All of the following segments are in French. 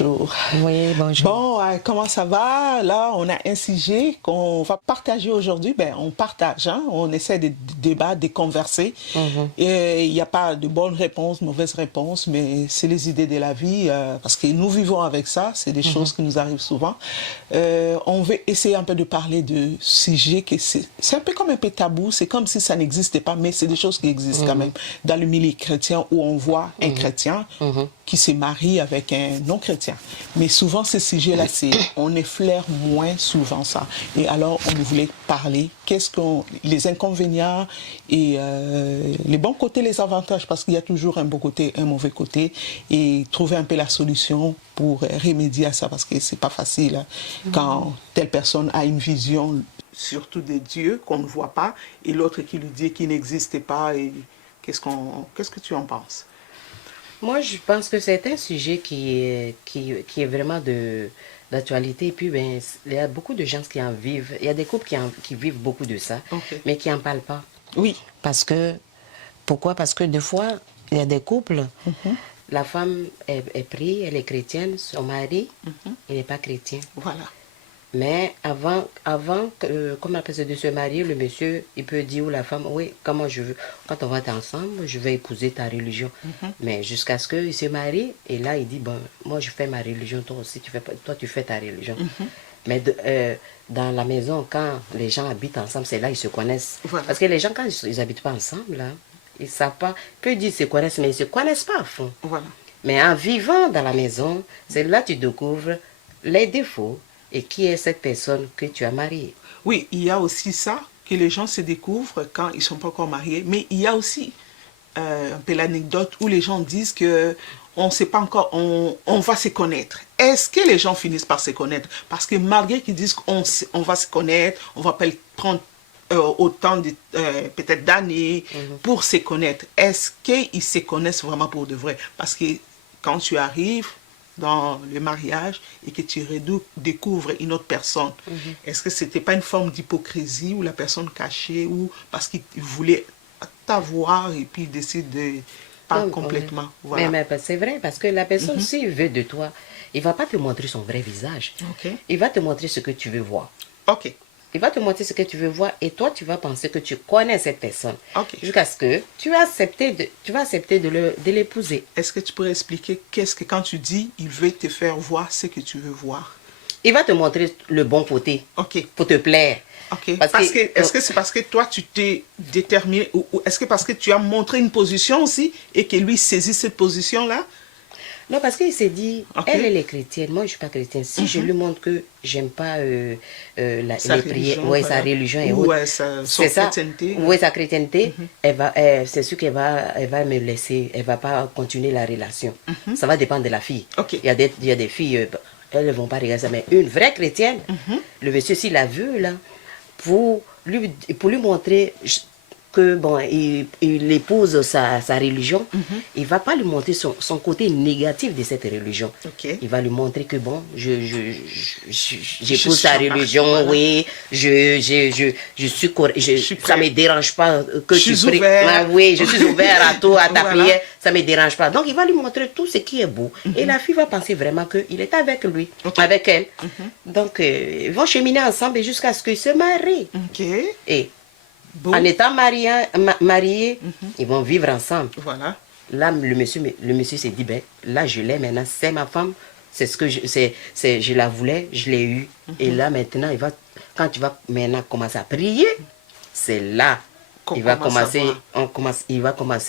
Bonjour. Oui, bonjour. Bon, comment ça va? Là, on a un sujet qu'on va partager aujourd'hui. Ben, on partage, hein? On essaie de débattre, de converser. Et il n'y a pas de bonnes réponses, mauvaises réponses, mais c'est les idées de la vie, parce que nous vivons avec ça. C'est des choses qui nous arrivent souvent. On veut essayer un peu de parler de sujets que c'est un peu comme un peu tabou. C'est comme si ça n'existait pas, mais c'est des choses qui existent quand même. Dans le milieu chrétien, où on voit un chrétien qui se marie avec un non-chrétien. Mais souvent, ces sujets-là, on effleure moins souvent ça. Et alors, on voulait parler, les inconvénients et les bons côtés, les avantages, parce qu'il y a toujours un bon côté, un mauvais côté, et trouver un peu la solution pour remédier à ça, parce que c'est pas facile, hein, quand telle personne a une vision, surtout de Dieu, qu'on ne voit pas, et l'autre qui lui dit qu'il n'existe pas, et qu'est-ce que tu en penses? Moi, je pense que c'est un sujet qui est vraiment d'actualité. Et puis, ben, il y a beaucoup de gens qui en vivent. Il y a des couples qui vivent beaucoup de ça, mais qui n'en parlent pas. Oui. Pourquoi? Parce que des fois, il y a des couples, la femme est prise, elle est chrétienne, son mari, il n'est pas chrétien. Voilà. Mais avant comme on appelle ça, de se marier, le monsieur, il peut dire ou la femme, oui, comment je veux, quand on va être ensemble, je vais épouser ta religion. Mais jusqu'à ce qu'il se marie, et là, il dit, bon, moi, je fais ma religion, toi aussi, toi, tu fais ta religion. Mais dans la maison, quand les gens habitent ensemble, c'est là qu'ils se connaissent. Voilà. Parce que les gens, quand ils n'habitent pas ensemble, là, ils ne savent pas, peut dire qu'ils se connaissent, mais ils ne se connaissent pas à fond. Voilà. Mais en vivant dans la maison, c'est là que tu découvres les défauts. Et qui est cette personne que tu as mariée? Oui, il y a aussi ça, que les gens se découvrent quand ils ne sont pas encore mariés. Mais il y a aussi un peu l'anecdote où les gens disent que on ne sait pas encore, on va se connaître. Est-ce que les gens finissent par se connaître? Parce que malgré qu'ils disent qu'on va se connaître, on va prendre autant de peut-être d'années pour se connaître, est-ce qu'ils se connaissent vraiment pour de vrai? Parce que quand tu arrives dans le mariage et que tu découvres une autre personne, est-ce que c'était pas une forme d'hypocrisie où la personne cachait ou parce qu'il voulait t'avoir et puis décide de pas complètement. Voilà. Mais c'est vrai, parce que la personne, s'il veut de toi, il va pas te montrer son vrai visage. Il va te montrer ce que tu veux voir. Ok. Il va te montrer ce que tu veux voir et toi, tu vas penser que tu connais cette personne. Jusqu'à ce que tu vas accepter de l'épouser. Est-ce que tu pourrais expliquer qu'est-ce que quand tu dis il veut te faire voir ce que tu veux voir? Il va te montrer le bon côté pour te plaire. Est-ce que c'est parce que toi tu t'es déterminé ou est-ce que parce que tu as montré une position aussi et que lui saisit cette position-là? Non, parce qu'il s'est dit, elle est chrétienne, moi je ne suis pas chrétienne. Si je lui montre que j'aime pas les prières, sa religion et autres, sa chrétienté, sa chrétienté, c'est sûr qu'elle va me laisser, elle ne va pas continuer la relation. Ça va dépendre de la fille. Il y a des filles, elles ne vont pas regarder ça, mais une vraie chrétienne, le monsieur, s'il a vu, là, pour lui montrer que bon, il épouse sa religion, il ne va pas lui montrer son côté négatif de cette religion. Il va lui montrer que bon, j'épouse sa religion, voilà. Oui, je suis ça ne me dérange pas que je suis ouvert. Oui, je suis ouvert à tout, à ta prière, ça ne me dérange pas. Donc il va lui montrer tout ce qui est beau. Et la fille va penser vraiment qu'il est avec lui, avec elle. Donc ils vont cheminer ensemble jusqu'à ce qu'ils se marient. Et en étant mariés, ils vont vivre ensemble. Voilà. Là, le monsieur s'est dit, ben, là, je l'ai maintenant, c'est ma femme, c'est ce que je la voulais, je l'ai eue. Et là, maintenant, quand tu vas maintenant commencer à prier, c'est là qu'il va commencer,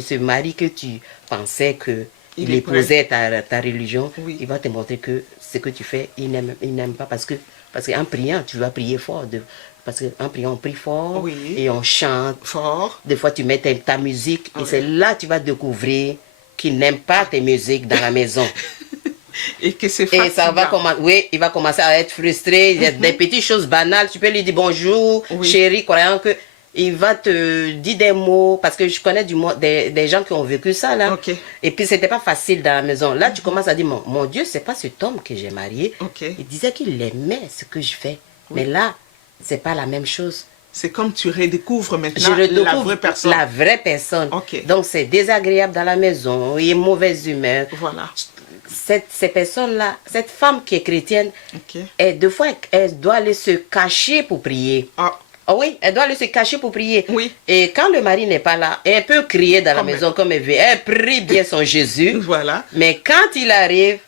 ce mari que tu pensais qu'il épousait ta religion, il va te montrer que ce que tu fais, il n'aime pas parce qu'en priant, tu vas prier fort. Parce qu'en priant, on prie fort et on chante fort. Des fois, tu mets ta musique et c'est là que tu vas découvrir qu'il n'aime pas tes musiques dans la maison. Et que c'est facile. Et ça va il va commencer à être frustré. Il y a des petites choses banales. Tu peux lui dire bonjour, chérie, croyant que il va te dire des mots. Parce que je connais des gens qui ont vécu ça, là. Et puis, c'était pas facile dans la maison. Là, tu commences à dire, mon Dieu, c'est pas cet homme que j'ai marié. Il disait qu'il aimait ce que je fais. Mais là, c'est pas la même chose. C'est comme tu redécouvres maintenant la vraie personne. La vraie personne. Donc c'est désagréable dans la maison, il y a mauvaise humeur. Voilà. ces personnes-là, cette femme qui est chrétienne, Ok. deux fois, elle doit aller se cacher pour prier. Ah, Ah oui, elle doit aller se cacher pour prier. Oui. Et quand le mari n'est pas là, elle peut crier dans la Comme maison comme elle veut. Elle prie bien son Jésus. voilà. Mais quand il arrive,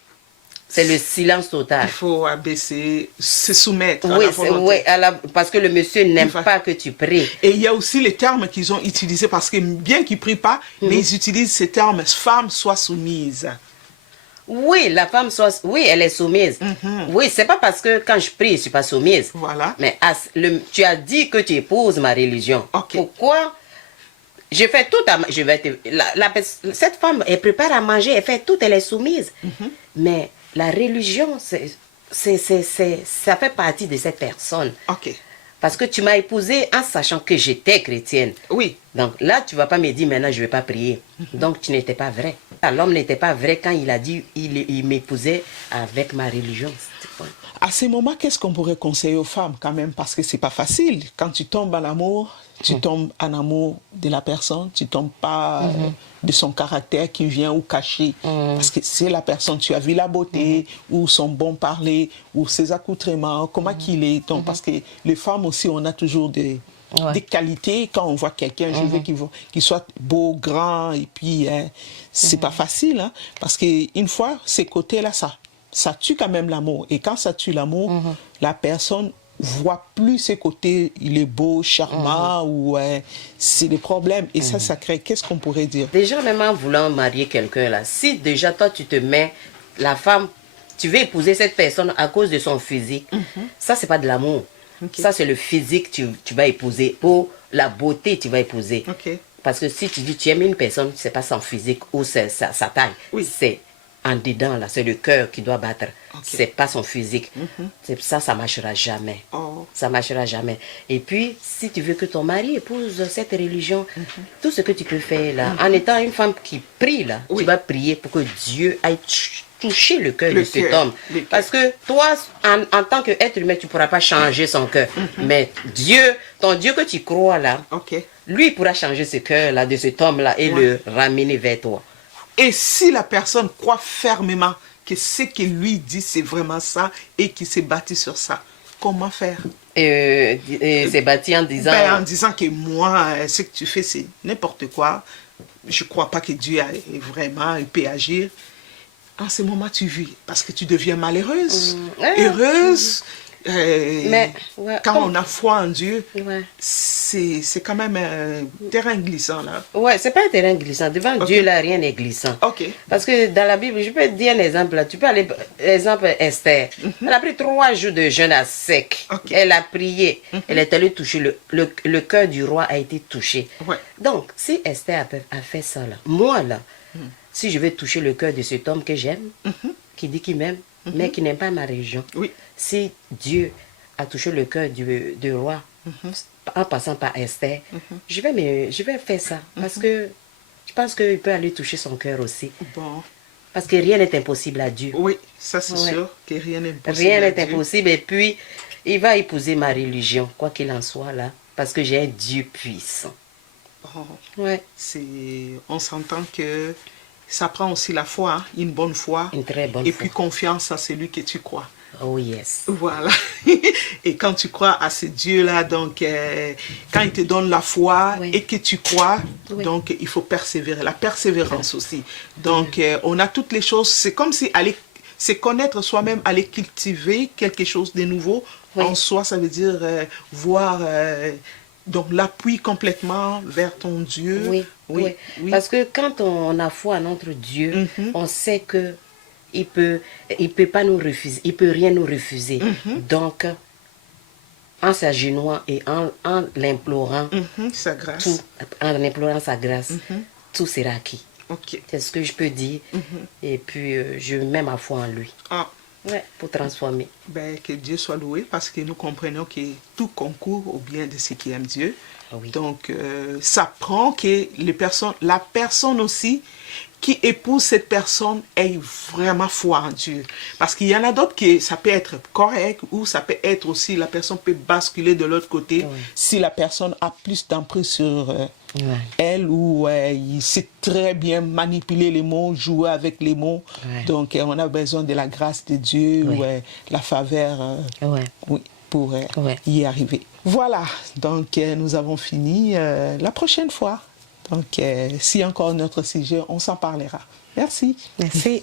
c'est le silence total. Il faut abaisser, se soumettre à Oui, la volonté. oui, parce que le monsieur n'aime va- pas que tu pries. Et il y a aussi les termes qu'ils ont utilisés, parce que bien qu'ils ne prient pas, mais ils utilisent ces termes, femme soit soumise. Oui, la femme oui, elle est soumise. Oui, c'est pas parce que quand je prie, je suis pas soumise. Voilà. Mais tu as dit que tu épouses ma religion. Ok. Pourquoi? Je fais tout je vais cette femme, elle prépare à manger, elle fait tout, elle est soumise. Mais la religion, ça fait partie de cette personne. Ok. Parce que tu m'as épousée en sachant que j'étais chrétienne. Oui. Donc là, tu ne vas pas me dire maintenant je ne vais pas prier. Donc tu n'étais pas vrai. L'homme n'était pas vrai quand il a dit il m'épousait avec ma religion. À ces moments, qu'est-ce qu'on pourrait conseiller aux femmes quand même? Parce que c'est pas facile. Quand tu tombes en amour, tu tombes en amour de la personne, tu tombes pas de son caractère qui vient ou caché. Parce que c'est la personne, tu as vu la beauté, ou son bon parler, ou ses accoutrements, comment qu'il est. Donc, parce que les femmes aussi, on a toujours des qualités. Quand on voit quelqu'un, je veux qu'il soit beau, grand, et puis c'est pas facile. Hein, parce qu'une fois, ces côtés-là, ça tue quand même l'amour. Et quand ça tue l'amour, la personne voit plus ses côtés, il est beau, charmant, ou c'est des problèmes. Et ça crée, qu'est-ce qu'on pourrait dire? Déjà, même en voulant marier quelqu'un, là, si déjà toi tu te mets, la femme, tu veux épouser cette personne à cause de son physique, ça c'est pas de l'amour. Okay. Ça c'est le physique que tu vas épouser, ou la beauté tu vas épouser. Okay. Parce que si tu dis tu aimes une personne, c'est pas son physique ou sa taille, c'est en dedans, là, c'est le cœur qui doit battre. Okay. C'est pas son physique. Ça marchera jamais. Ça marchera jamais. Et puis, si tu veux que ton mari épouse cette religion, tout ce que tu peux faire là, en étant une femme qui prie là, tu vas prier pour que Dieu aille toucher le cœur de cet homme. Parce que toi, en tant qu'être humain, tu ne pourras pas changer son cœur. Mais Dieu, ton Dieu que tu crois là, lui pourra changer ce cœur là, de cet homme là, et le ramener vers toi. Et si la personne croit fermement que ce qu'il lui dit, c'est vraiment ça, et qu'il s'est bâti sur ça, comment faire? C'est bâti en disant... En disant que moi, ce que tu fais, c'est n'importe quoi. Je ne crois pas que Dieu vraiment peut agir. En ce moment, tu vis, parce que tu deviens malheureuse, heureuse. Quand on a foi en Dieu, c'est quand même un terrain glissant là. Ouais, c'est pas un terrain glissant. Devant Dieu là, rien n'est glissant. Parce que dans la Bible, je peux te dire un exemple là. Tu peux aller, exemple Esther. Elle a pris 3 jours de jeûne à sec. Elle a prié. Elle est allée toucher le cœur du roi a été touché. Donc, si Esther a fait ça là, moi là, si je vais toucher le cœur de cet homme que j'aime, qui dit qu'il m'aime, mais qui n'aime pas ma religion. Si Dieu a touché le cœur du roi en passant par Esther, je vais faire ça. Parce que je pense qu'il peut aller toucher son cœur aussi. Parce que rien n'est impossible à Dieu. Oui, ça c'est sûr que rien n'est impossible. Rien n'est impossible. Et puis, il va épouser ma religion, quoi qu'il en soit là. Parce que j'ai un Dieu puissant. On s'entend que ça prend aussi la foi, hein, une bonne foi. Une très bonne foi. Et puis confiance à celui que tu crois. Oh yes. Voilà. Et quand tu crois à ce Dieu-là, donc quand il te donne la foi et que tu crois, donc il faut persévérer. La persévérance aussi. Donc on a toutes les choses. C'est comme si c'est connaître soi-même, aller cultiver quelque chose de nouveau en soi. Ça veut dire voir donc l'appui complètement vers ton Dieu. Oui. Parce que quand on a foi en notre Dieu, on sait que il peut pas nous refuser, il peut rien nous refuser. Donc, en s'agenouillant et en l'implorant, sa grâce, en implorant sa grâce, tout sera acquis. C'est ce que je peux dire. Et puis, je mets ma foi en lui. Pour transformer. Que Dieu soit loué, parce que nous comprenons que tout concourt au bien de ceux qui aiment Dieu. Donc, ça prend que la personne aussi qui épouse cette personne ait vraiment foi en Dieu. Parce qu'il y en a d'autres qui, ça peut être correct ou ça peut être aussi, la personne peut basculer de l'autre côté si la personne a plus d'emprise sur elle ou il sait très bien manipuler les mots, jouer avec les mots. Donc on a besoin de la grâce de Dieu ou la faveur pour y arriver. Voilà, donc nous avons fini. La prochaine fois, donc si encore notre sujet, on s'en parlera. Merci. Merci.